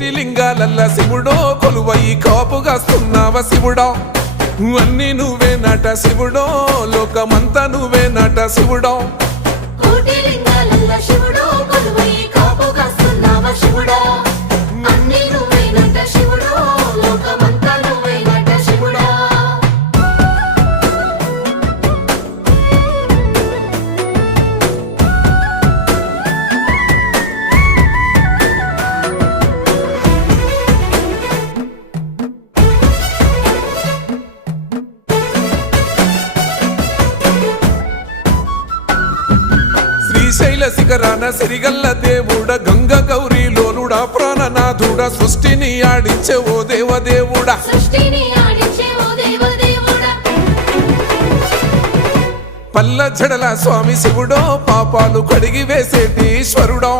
కోటి లింగాలల్ల శివుడో కొలువయి కాపుగాస్తున్నావ శివుడా అన్ని నువ్వే నట శివుడో లోకమంతా నువ్వే నట శివుడో కోటి లింగాలల్ల శివుడో కొలువయి కాపుగాస్తున్నావ శివుడా అన్ని నువ్వే నట శివుడో లోకమంతా నువ్వే నట శివుడా శ్రీశైల శిఖరాన సిరిగల్ల దేవుడ గంగ గౌరీ లోలుడా ప్రాణనాథుడా సృష్టిని ఆడించే ఓ దేవదేవుడా సృష్టిని ఆడించే ఓ దేవదేవుడా పల్ల జడల స్వామి శివుడో పాపాలు కడిగి వేసేటి ఈశ్వరుడో